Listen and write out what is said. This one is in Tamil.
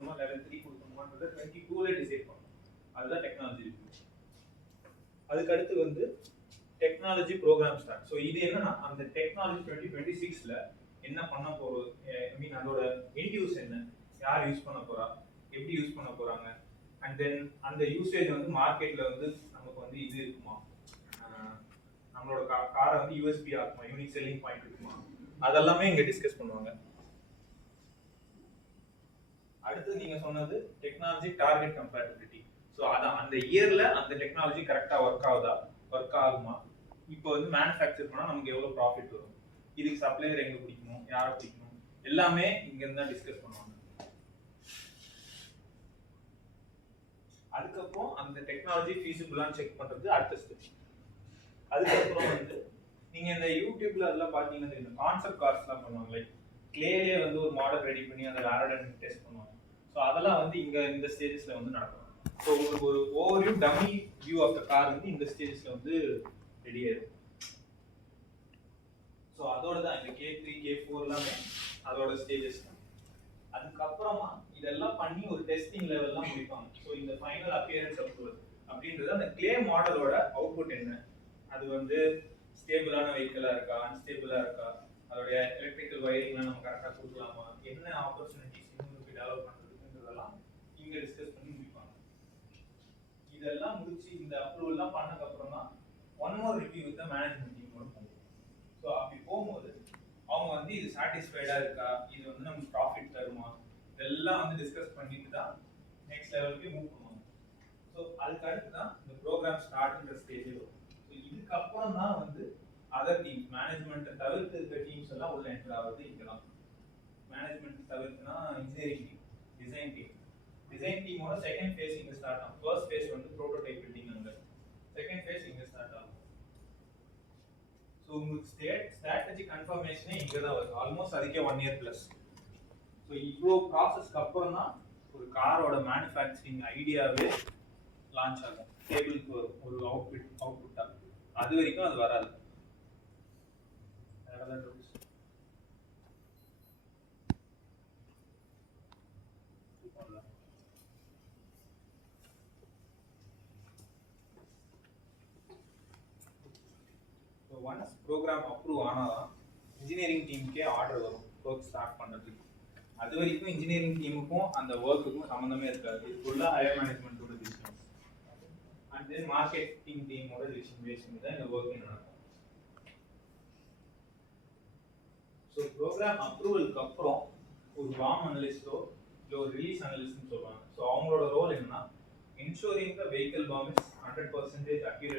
லெவல் 3 கொடுக்கணுமான்றத 22ல டிசைட் பண்ணணும். அதுதான் டெக்னாலஜி ரிவ்யூ. அதுக்கு அடுத்து வந்து டெக்னாலஜி ப்ரோக்ராம் ஸ்டார்ட். ஸோ இது என்னன்னா அந்த டெக்னாலஜி 2026ல என்ன பண்ண போறோம், ஐ மீன் அதோட எண்ட் யூஸ் என்ன, யார் யூஸ் பண்ண போறா, எப்படி யூஸ் பண்ண போறாங்க, அண்ட் தென் அந்த யூசேஜ் வந்து மார்க்கெட்ல வந்து நமக்கு வந்து இது இருக்குமா, நம்மளோட காரை வந்து யூஎஸ்பி ஆகுமா, யூனிக் செல்லிங் பாயிண்ட் இருக்குமா, அதெல்லாமே இங்க டிஸ்கஸ் பண்ணுவாங்க. அடுத்து நீங்க சொன்னது டெக்னாலஜி டார்கெட் கம்பேட்டிபிலிட்டி. ஸோ அதான் அந்த இயர்ல அந்த டெக்னாலஜி கரெக்டா ஒர்க் ஆகுதா, ஒர்க் ஆகுமா, இப்போ வந்து மேனுஃபேக்சர் பண்ணா நமக்கு எவ்வளவு ப்ராஃபிட் வரும், இதுக்கு சப்ளையர் எங்க பிடிக்கணும், யாரை பிடிக்கணும், எல்லாமே இங்க இருந்தா டிஸ்கஸ் பண்ணுவாங்க. அதுக்கப்புறம் அந்த டெக்னாலஜி ஃபீஸிபிளான்னு செக் பண்றது அடுத்த ஸ்டெப். அதுக்கப்புறம் வந்து நீங்க இந்த யூடியூப்ல அதெல்லாம் பாத்தீங்கன்னா இந்த கான்செப்ட் கார்ஸ்லாம் பண்ணுவாங்க, லைக் கிளேலே வந்து ஒரு மாடல் ரெடி பண்ணி அதை ஏரோடைனமிக் டெஸ்ட் பண்ணுவாங்க. ஸோ அதெல்லாம் வந்து இங்க இந்த ஸ்டேஜஸ்ல வந்து நடக்கும். ஸோ உங்களுக்கு ஒரு overview dummy view of the car வந்து இந்த ஸ்டேஜஸ்ல வந்து ரெடி ஆயிடும். ஸோ அதோட தான் இந்த K3 K4 எல்லாமே அதோட ஸ்டேஜஸ் தான். அதுக்கப்புறமா இதெல்லாம் பண்ணி ஒரு டெஸ்டிங் லெவல்லாம் முடிப்பாங்க. ஸோ இந்த ஃபைனல் அப்பியரன்ஸ் அப்ரூவல் அப்படின்றது அந்த கிளே மாடலோட அவுட்புட் என்ன, அது வந்து ஸ்டேபிளான வெஹிக்கிளா இருக்கா, அன்ஸ்டேபிளா இருக்கா, அதோடைய எலக்ட்ரிக்கல் வயரிங்லாம் நம்ம கரெக்டாக கொடுக்கலாமா, என்ன ஆப்பர்ச்சுனிட்டிஸ் இன்னும் டெவலப் பண்ணுறதுன்றதெல்லாம் இங்க டிஸ்கஸ் பண்ணி முடிப்பாங்க. இதெல்லாம் முடிச்சு இந்த அப்ரூவல்லாம் பண்ணதுக்கு அப்புறம் தான் one more review with management டீமோட போகும். ஸோ அப்படி போகும்போது அவங்க வந்து இது சாட்டிஸ்ஃபைடா இருக்கா, இது வந்து நமக்கு ப்ராஃபிட் தருமா, இதெல்லாம் வந்து டிஸ்கஸ் பண்ணிட்டு தான் நெக்ஸ்ட் லெவலுக்கு மூவ் பண்ணுவாங்க. ஸோ அதுக்கு அடுத்து தான் இந்த ப்ரோக்ராம் ஸ்டார்ட்ன்ற ஸ்டேஜ் வரும். ஸோ இதுக்கப்புறம் தான் வந்து அதர் டீம்ஸ், மேனேஜ்மெண்ட்டை தவிர்த்து இருக்க டீம்ஸ் எல்லாம் உள்ள என்டர் ஆகுது. இங்கே தான் மேனேஜ்மெண்ட் தவிர்த்துனா engineering team, design team. Design டீமோட செகண்ட் ஃபேஸ் இங்கே ஸ்டார்ட் ஆகும். ஃபர்ஸ்ட் ஃபேஸ் வந்து ப்ரோட்டோடைப் பில்டிங், அங்கே செகண்ட் ஃபேஸ் இங்கே ஸ்டார்ட் ஆகும். ஸோ உங்களுக்கு ஸ்ட்ராட்டஜி கன்ஃபர்மேஷனே இங்கே தான் வருது. ஆல்மோஸ்ட் அதுக்கே 1 year ப்ளஸ். ஸோ இவ்வளோ ப்ராசஸ்க்கு அப்புறம் தான் ஒரு காரோட மேனுஃபேக்சரிங் ஐடியாவே லான்ச் ஆகும், டேபிளுக்கு வரும் ஒரு அவுட்புட்டா. அது வரைக்கும் அது வராது. ஒன்ஸ் ப்ரோக்ராம் அப்ரூவ் ஆனாதான் இன்ஜினியரிங் டீமுக்கே ஆர்டர் வரும் ஒர்க் ஸ்டார்ட் பண்ணுறதுக்கு. அது வரைக்கும் இன்ஜினியரிங் டீமுக்கும் அந்த ஒர்க்குக்கும் சம்மந்தமே இருக்காது. இது ஃபுல்லாக ஹையர் மேனேஜ்மெண்ட்டோட டிசிஷன் அண்ட் தென் மார்க்கெட்டிங் டீமோட டிசிஷன் பேஸ் பண்ணி தான் இந்த ஒர்க் நடக்கும். ஸோ ப்ரோக்ராம் அப்ரூவலுக்கு அப்புறம் ஒரு வார்ம் அனலிஸ்டோ இல்லை ஒரு ரிலீஸ் அனலிஸ்ட்னு சொல்லுவாங்க. ஸோ அவங்களோட ரோல் என்னன்னா, ensuring the vehicle BOM is 100% accurate